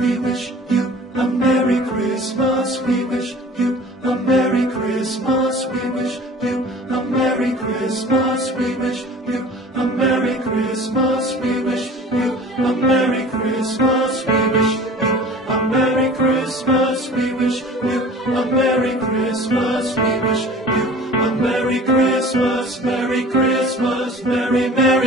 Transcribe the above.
We wish you a Merry Christmas. We wish you a Merry Christmas. We wish you a Merry Christmas. We wish you a Merry Christmas. We wish you a Merry Christmas. We wish you a Merry Christmas. We wish you a Merry Christmas. We wish you a Merry Christmas. Merry Christmas. Merry Merry